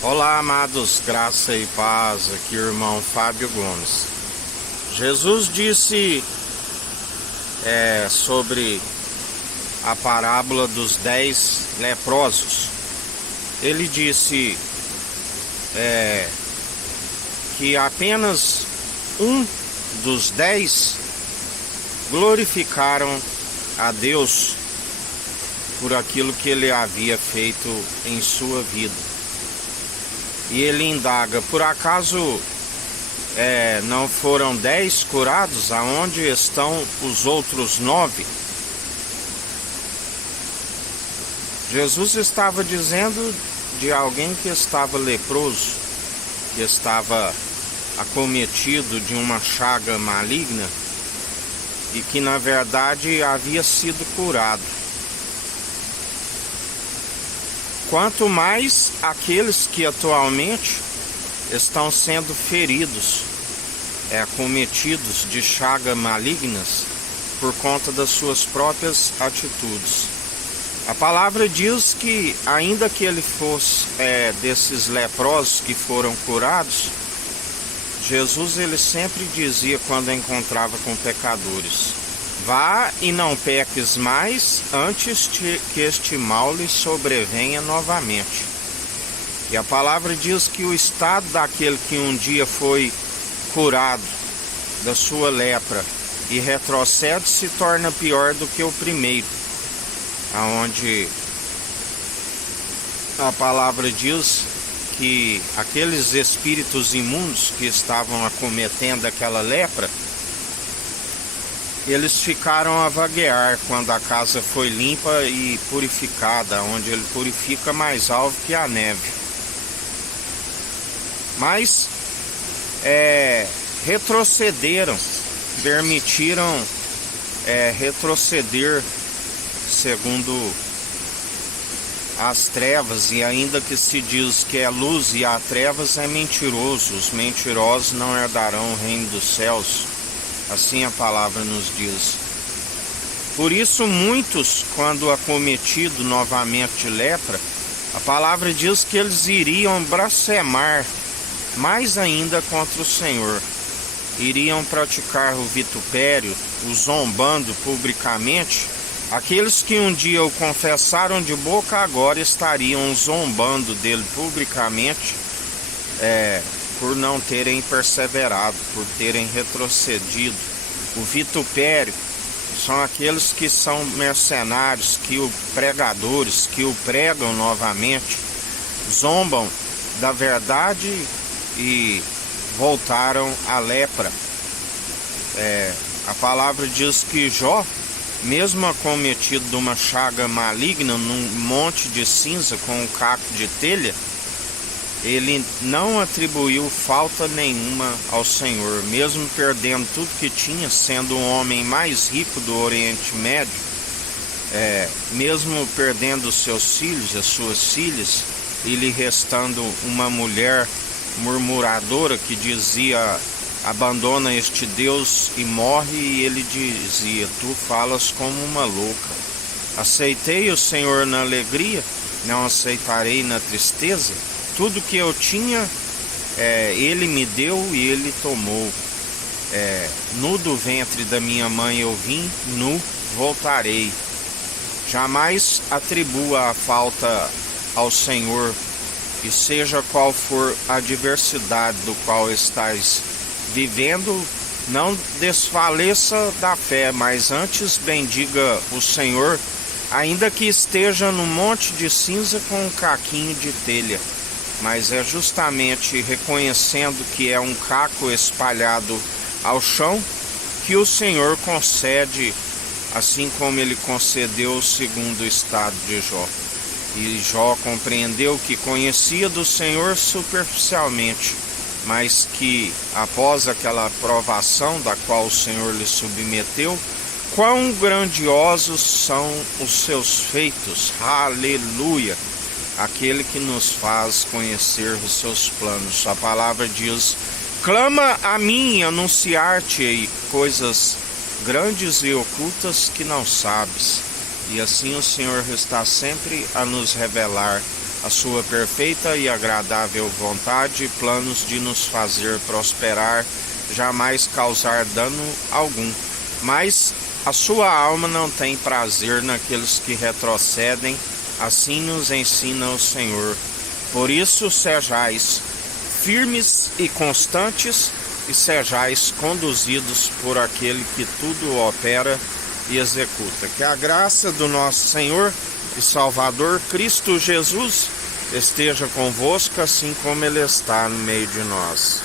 Olá, amados, graça e paz, aqui o irmão Fábio Gomes. Jesus disse sobre a parábola dos 10 leprosos. Ele disse que apenas um dos 10 glorificaram a Deus por aquilo que ele havia feito em sua vida. E ele indaga: por acaso não foram 10 curados? Aonde estão os outros 9? Jesus estava dizendo de alguém que estava leproso, que estava acometido de uma chaga maligna e que na verdade havia sido curado. Quanto mais aqueles que atualmente estão sendo feridos, acometidos de chagas malignas por conta das suas próprias atitudes. A palavra diz que, ainda que ele fosse desses leprosos que foram curados, Jesus ele sempre dizia quando encontrava com pecadores: vá e não peques mais, antes que este mal lhe sobrevenha novamente. E a palavra diz que o estado daquele que um dia foi curado da sua lepra e retrocede se torna pior do que o primeiro, aonde a palavra diz que aqueles espíritos imundos que estavam acometendo aquela lepra, eles ficaram a vaguear quando a casa foi limpa e purificada, onde ele purifica mais alto que a neve. Mas retrocederam, permitiram retroceder segundo as trevas, e ainda que se diz que é luz e há trevas, é mentiroso. Os mentirosos não herdarão o reino dos céus. Assim a palavra nos diz. Por isso muitos, quando acometido novamente de lepra, a palavra diz que eles iriam blasfemar mais ainda contra o Senhor. Iriam praticar o vitupério, o zombando publicamente. Aqueles que um dia o confessaram de boca, agora estariam zombando dele publicamente, por não terem perseverado, por terem retrocedido. O vitupério são aqueles que são mercenários, pregadores, que o pregam novamente, zombam da verdade e voltaram à lepra. A palavra diz que Jó, mesmo acometido de uma chaga maligna num monte de cinza com um caco de telha, ele não atribuiu falta nenhuma ao Senhor, mesmo perdendo tudo que tinha, sendo o homem mais rico do Oriente Médio, mesmo perdendo seus filhos, as suas filhas, e lhe restando uma mulher murmuradora que dizia: abandona este Deus e morre, e ele dizia: tu falas como uma louca. Aceitei o Senhor na alegria, não aceitarei na tristeza. Tudo que eu tinha, ele me deu e ele tomou. Nu do ventre da minha mãe eu vim, nu voltarei. Jamais atribua a falta ao Senhor, e seja qual for a adversidade do qual estás vivendo, não desfaleça da fé, mas antes bendiga o Senhor, ainda que esteja no monte de cinza com um caquinho de telha. Mas é justamente reconhecendo que é um caco espalhado ao chão que o Senhor concede, assim como ele concedeu segundo o estado de Jó. E Jó compreendeu que conhecia do Senhor superficialmente, mas que após aquela provação da qual o Senhor lhe submeteu, quão grandiosos são os seus feitos. Aleluia! Aquele que nos faz conhecer os seus planos. A palavra diz: clama a mim, anunciar-te coisas grandes e ocultas que não sabes. E assim o Senhor está sempre a nos revelar a sua perfeita e agradável vontade e planos de nos fazer prosperar, jamais causar dano algum. Mas a sua alma não tem prazer naqueles que retrocedem, assim nos ensina o Senhor. Por isso, sejais firmes e constantes, e sejais conduzidos por aquele que tudo opera e executa. Que a graça do nosso Senhor e Salvador Cristo Jesus esteja convosco, assim como Ele está no meio de nós.